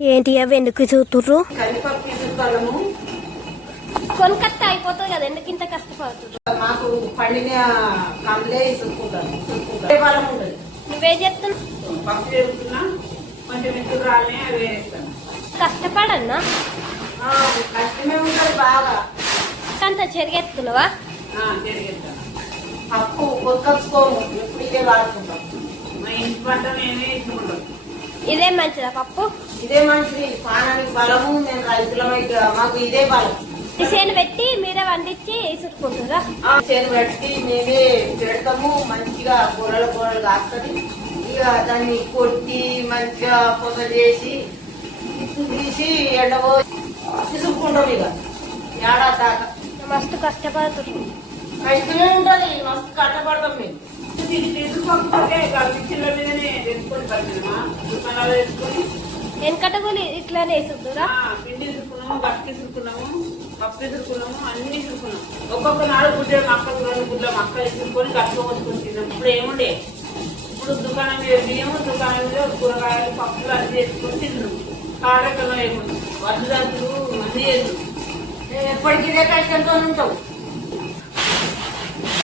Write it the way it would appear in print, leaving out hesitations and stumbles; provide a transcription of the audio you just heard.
ఏంటి అవి ఎందుకు చూతుర్రు? కందిపప్పు ఇసురుతాము. కొనకత్త అయిపోతుంది కదా, ఎందుకు ఇంత కష్టపడుతుర్రు? మాకు పండిన కందులే ఇసురుకుంటాను. బలం ఉండదు. నువ్వే చెప్తున్నావు. పప్పు చేస్తున్నా, కొంచెం ఇసురు రాలే అవి వేస్తాను. కష్టపడన్నా కష్టమే ఉంటుంది బాగా. అంత చెరిగెత్తున్నావా? జరిగేస్తాను. పప్పు కొనుక్కోము, ఎప్పుడు ఇదే వాడుకుంటాం. మా ఇంటి పంట మేమే ఇసుకుంటాం. ఇదే మంచిదా పప్పు? ఇదే మంచిది, పానానికి బలము. మేము రైతులమై మాకు ఇదే బలం. చేను పెట్టి మీరే వండించి ఇసురుకుంటారా? చేను పెట్టి మేమే పెడతాము. మంచిగా కూరలు కాస్తుంది. ఇక దాన్ని కొట్టి మంచిగా పొగ చేసి ఇసుకు తీసి ఎండబో ఇసుకుంటాం. ఇక ఏడాది దాకా మస్తు కష్టపడుతుంది. కష్టమే ఉంటుంది, మస్తు కష్టపడతాం మేము. తీసుకుంటే మిక్సీల మీదనే తెచ్చుకొని పట్టినమా, దుకాణాలు వేసుకొని వెనకట కూడా ఇట్లానే ఇసురుతురా? పిండి ఇసుకున్నాము, బట్టలు ఇసుకున్నాము, పప్పు ఇసుకున్నాము, అన్ని ఇసుకున్నాం. ఒక్కొక్క నాలుగు గుడ్డ మక్కలు, 2 గుడ్ల మక్కలు ఇసుకొని కట్టుకోవచ్చుకొని తిన్నాం. ఇప్పుడు ఏముండే, ఇప్పుడు దుకాణం మీద బియ్యము, దుకాణం మీద కూరగాయలు, పప్పులు అన్ని వేసుకొని తిన్నాం. కాడకలో ఏముంది, వడ్లు దంతులు అన్ని చేస్తున్నాం. ఎప్పటికీ ఇదే కష్టంతో ఉంటాం.